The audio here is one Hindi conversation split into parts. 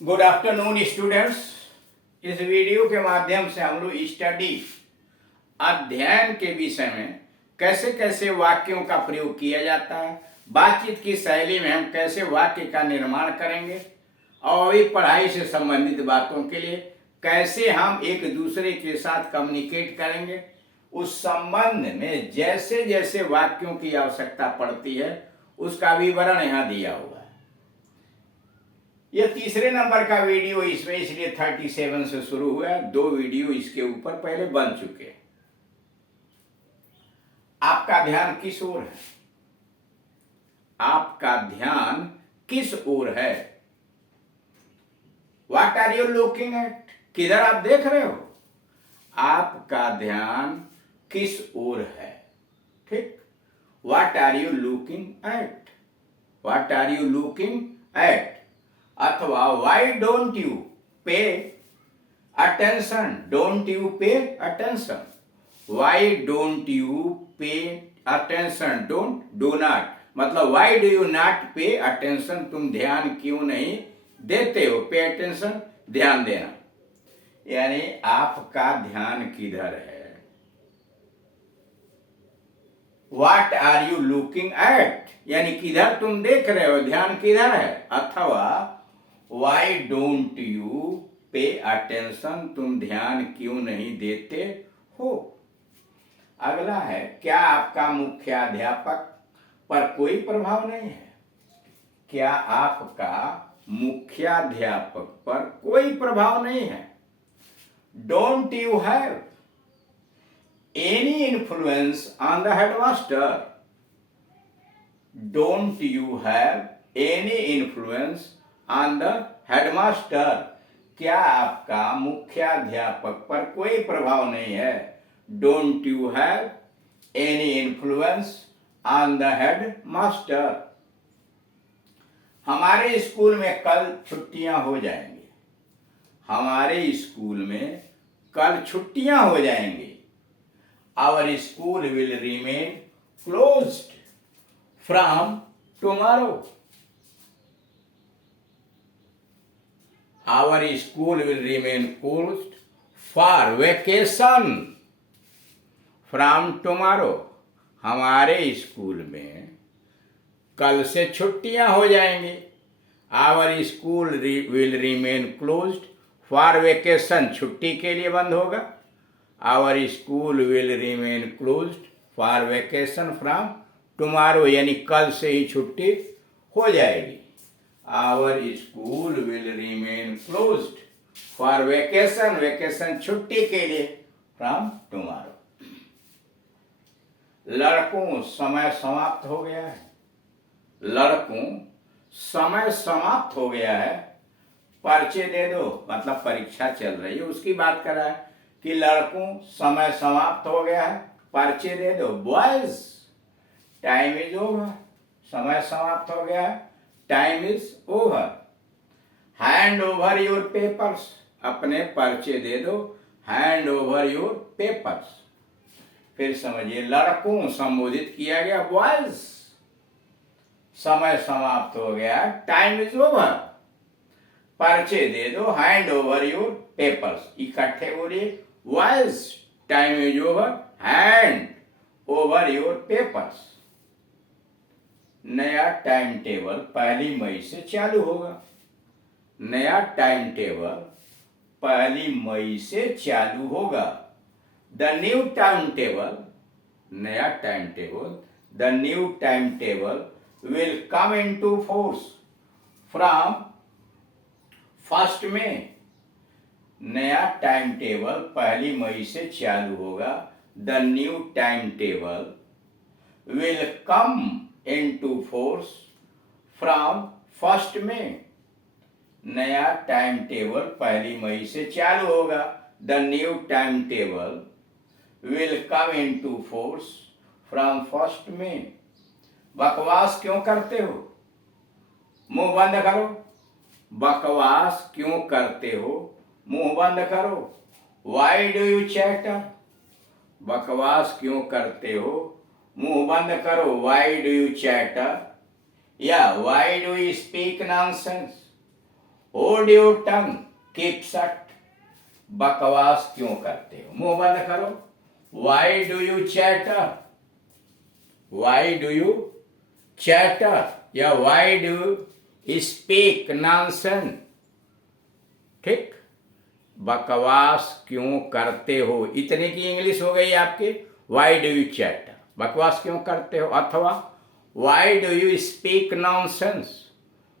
Good afternoon students. इस वीडियो के माध्यम से हम लोग स्टडी अध्ययन के विषय में कैसे कैसे वाक्यों का प्रयोग किया जाता है, बातचीत की शैली में हम कैसे वाक्य का निर्माण करेंगे और भी पढ़ाई से संबंधित बातों के लिए कैसे हम एक दूसरे के साथ कम्युनिकेट करेंगे, उस संबंध में जैसे जैसे वाक्यों की आवश्यकता पड़ती है उसका विवरण यहाँ दिया हुआ है। यह तीसरे नंबर का वीडियो इसमें, इसलिए 37 से शुरू हुआ है। 2 वीडियो इसके ऊपर पहले बन चुके हैं। आपका ध्यान किस ओर है? आपका ध्यान किस ओर है? What are you looking at? किधर आप देख रहे हो? आपका ध्यान किस ओर है? ठीक। What are you looking at? What are you looking at? अथवा why don't you pay attention? Don't you pay attention? Why don't you pay attention? Do not मतलब why do you not pay attention? तुम ध्यान क्यों नहीं देते हो? Pay attention ध्यान देना, यानी आपका ध्यान किधर है? What are you looking at? यानी किधर तुम देख रहे हो, ध्यान किधर है? अथवा Why don't you pay attention? तुम ध्यान क्यों नहीं देते हो? अगला है, क्या आपका मुख्याध्यापक पर कोई प्रभाव नहीं है? क्या आपका मुख्याध्यापक पर कोई प्रभाव नहीं है? Don't you have any influence on the headmaster? Don't you have any influence on the headmaster? क्या आपका मुख्याध्यापक पर कोई प्रभाव नहीं है? Don't you have any influence on the headmaster? हमारे स्कूल में कल छुट्टियां हो जाएंगी। हमारे स्कूल में कल छुट्टियां हो जाएंगी। Our school will remain closed from tomorrow. Our school will remain closed for vacation from tomorrow. हमारे स्कूल में कल से छुट्टियां हो जाएंगी। Our school will remain closed for vacation, छुट्टी के लिए बंद होगा। Our school will remain closed for vacation from tomorrow, यानी कल से ही छुट्टी हो जाएगी। Our school will remain closed for vacation, vacation छुट्टी के लिए from tomorrow. लड़कों, समय समाप्त हो गया है। लड़कों, समय समाप्त हो गया है। पर्चे दे दो, मतलब परीक्षा चल रही है उसकी बात कर रहा है कि लड़कों समय समाप्त हो गया है, पर्चे दे दो। बॉयज, टाइम इज ओवर, समय समाप्त हो गया है, time is over. Hand over your papers, अपने पर्चे दे दो। Hand over your papers. फिर समझिए, लड़कों संबोधित किया गया बॉयज, समय समाप्त हो गया, टाइम इज ओवर, पर्चे दे दो। हैंड ओवर योर पेपर्स, इकट्ठे बोलिए, boys time is over, hand over your papers. नया टाइम टेबल 1 मई से चालू होगा। नया टाइम टेबल 1 मई से चालू होगा। द न्यू टाइम टेबल, नया time table, the new time table will come into force from 1 May. नया टाइम टेबल 1 मई से चालू होगा। The new time table will come into force from 1 May. नया टाइम टेबल 1 मई से चालू होगा। The new time table will come into force from 1 May. बकवास क्यों करते हो? मुंह बंद करो। बकवास क्यों करते हो? मुंह बंद करो। Why do you chatter? बकवास क्यों करते हो? मुंह बंद करो। Why do you chatter? या Why do you speak nonsense? Hold your tongue, keep shut, बकवास क्यों करते हो, मुंह बंद करो। Why do you chatter, why do you chatter, या why do you speak nonsense. ठीक, बकवास क्यों करते हो, इतने की इंग्लिश हो गई आपकी। वाई डू यू चैटर, बकवास क्यों करते हो, अथवा Y do you speak nonsense,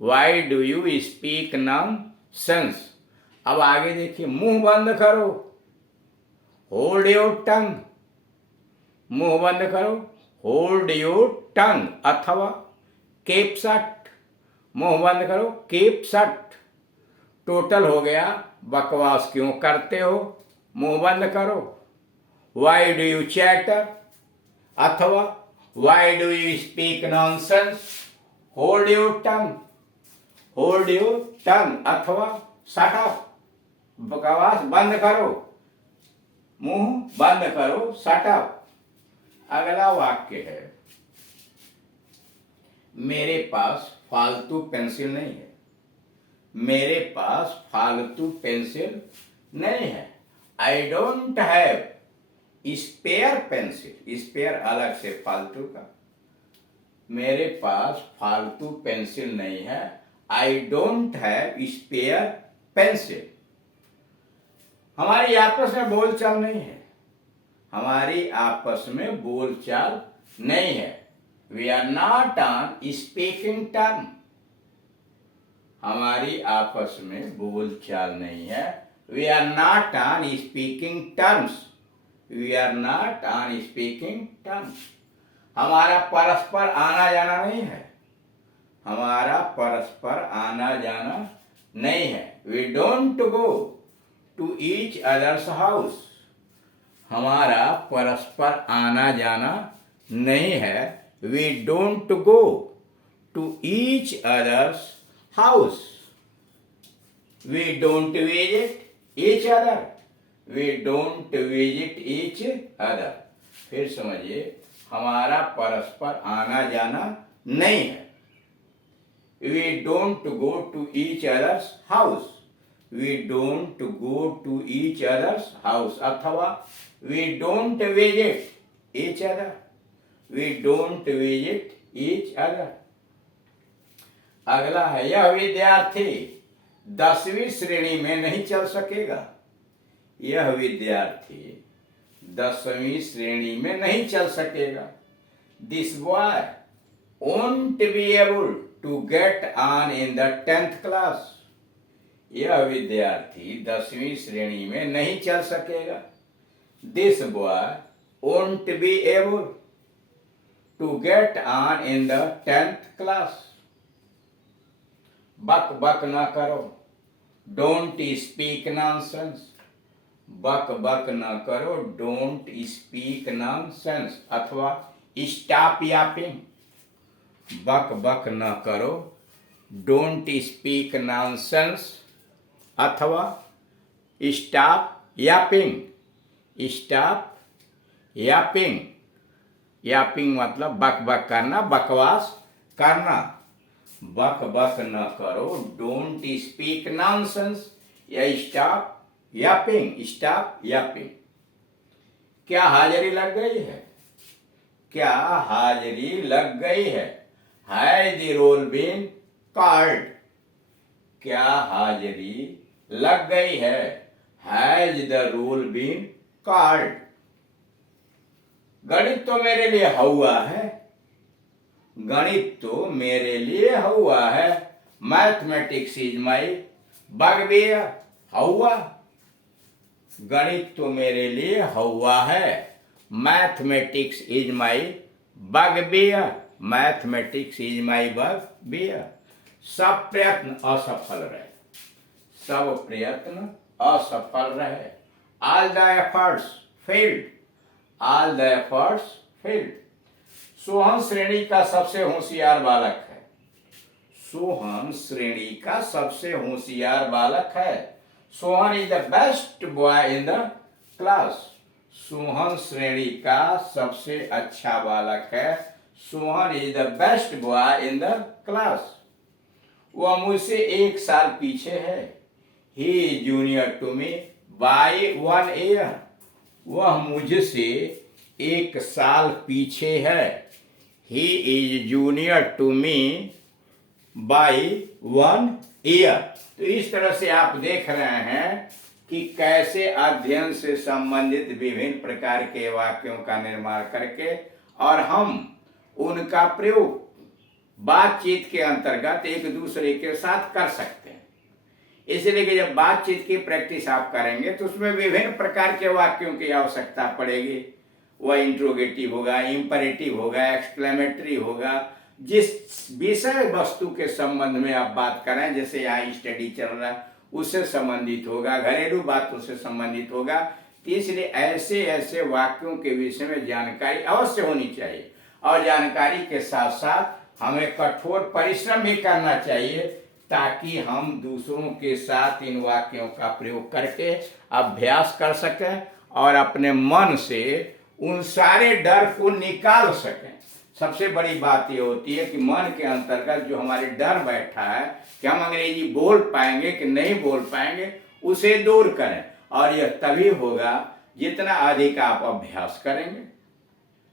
Y do you speak nonsense. अब आगे देखिए, मुंह बंद करो, होल्ड योर टंग, मुंह बंद करो, होल्ड योर टंग, अथवा कीप शट, मुंह बंद करो, कीप शट। टोटल हो गया, बकवास क्यों करते हो, मुंह बंद करो। वाई डू यू चैटर, अथवा Y do you speak nonsense, hold your tongue, hold your टंग, अथवा शट अप, बकवास बंद करो, मुंह बंद करो, शट अप। अगला वाक्य है, मेरे पास फालतू पेंसिल नहीं है, मेरे पास फालतू पेंसिल नहीं है। I don't have spare pencil, spare अलग से फालतू का, मेरे पास फालतू पेंसिल नहीं है। I don't have spare pencil. हमारी आपस में बोलचाल नहीं है, हमारी आपस में बोलचाल नहीं है। We are not on speaking term, हमारी आपस में बोलचाल नहीं है। We are not on speaking terms, we are not on speaking terms. हमारा परस्पर आना जाना नहीं है, हमारा परस्पर आना जाना नहीं है। We don't go to each others house, हमारा परस्पर आना जाना नहीं है। We don't go to each others house, we don't visit each other, we don't visit each other. फिर समझिए, हमारा परस्पर आना जाना नहीं है। We don't go to each others house, we don't go to each others house, अथवा we don't visit each other, we don't visit each other. अगला है, यह विद्यार्थी 10वीं श्रेणी में नहीं चल सकेगा, यह विद्यार्थी 10वीं श्रेणी में नहीं चल सकेगा। This boy won't be able to get on in the 10th class, यह विद्यार्थी 10वीं श्रेणी में नहीं चल सकेगा। This boy won't be able to get on in the 10th class। बक बक ना करो, डोंट स्पीक नॉनसेंस, बक बक ना करो, डोंट स्पीक नॉनसेंस, अथवा स्टॉप यापिंग, बक बक न करो, डोंट स्पीक नॉनसेंस, अथवा stop Yaping, stop Yaping. Yaping मतलब बक बक करना, बकवास करना। बक बक न करो, डोंट स्पीक नॉनसेंस, या स्टॉप यापिंग, स्टॉप यापिंग। क्या हाजिरी लग गई है, क्या हाजिरी लग गई है। Has the roll been called, क्या हाजिरी लग गई है। Has the roll been called। गणित तो मेरे लिए हुआ है, गणित तो मेरे लिए हुआ है। मैथमेटिक्स इज माई बगबेयर, हुआ, गणित तो मेरे लिए हुआ है। Mathematics is my bugbear, mathematics is my bugbear. सब प्रयत्न असफल रहे, सब प्रयत्न असफल रहे। All the efforts failed, all the efforts failed. Sohan श्रेणी का सबसे होशियार बालक है, सोहन श्रेणी का सबसे होशियार बालक है। Sohan is the best boy in the class, Sohan श्रेणी का सबसे अच्छा बालक है। Sohan is the best boy in the class. वह मुझसे 1 साल पीछे है। He is junior to me by 1 year. वह मुझसे 1 साल पीछे है। He is junior to me by 1 year. तो इस तरह से आप देख रहे हैं कि कैसे अध्ययन से संबंधित विभिन्न प्रकार के वाक्यों का निर्माण करके और हम उनका प्रयोग बातचीत के अंतर्गत एक दूसरे के साथ कर सकते हैं। इसलिए कि जब बातचीत की प्रैक्टिस आप करेंगे तो उसमें विभिन्न प्रकार के वाक्यों की आवश्यकता पड़ेगी। वह इंट्रोगेटिव होगा, इंपरेटिव होगा, एक्सक्लेमेटरी होगा। जिस विषय वस्तु के संबंध में आप बात करें, जैसे यहाँ स्टडी चल रहा है उससे संबंधित होगा, घरेलू बातों से संबंधित होगा। तो इसलिए ऐसे ऐसे वाक्यों के विषय में जानकारी अवश्य होनी चाहिए और जानकारी के साथ साथ हमें कठोर परिश्रम भी करना चाहिए ताकि हम दूसरों के साथ इन वाक्यों का प्रयोग करके अभ्यास कर सकें और अपने मन से उन सारे डर को निकाल सकें। सबसे बड़ी बात ये होती है कि मन के अंतर्गत जो हमारे डर बैठा है कि हम अंग्रेजी बोल पाएंगे कि नहीं बोल पाएंगे, उसे दूर करें। और यह तभी होगा जितना अधिक आप अभ्यास करेंगे।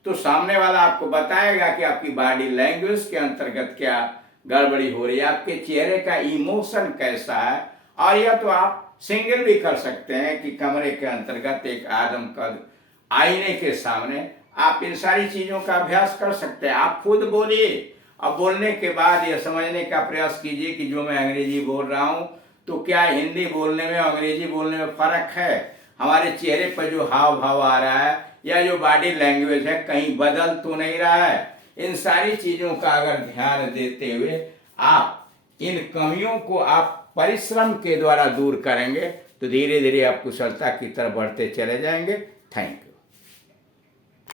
तो सामने वाला आपको बताएगा कि आपकी बॉडी लैंग्वेज के अंतर्गत क्या गड़बड़ी हो रही है, आपके चेहरे का इमोशन कैसा है। और यह तो आप सिंगल भी कर सकते हैं कि कमरे के अंतर्गत एक आदमकद आईने के सामने आप इन सारी चीजों का अभ्यास कर सकते हैं। आप खुद बोलिए और बोलने के बाद यह समझने का प्रयास कीजिए कि जो मैं अंग्रेजी बोल रहा हूं तो क्या हिंदी बोलने में और अंग्रेजी बोलने में फर्क है। हमारे चेहरे पर जो हाव भाव आ रहा है या जो बॉडी लैंग्वेज है कहीं बदल तो नहीं रहा है। इन सारी चीजों का अगर ध्यान देते हुए आप इन कमियों को आप परिश्रम के द्वारा दूर करेंगे तो धीरे धीरे आप कुशलता की तरफ बढ़ते चले जाएंगे। Thank you.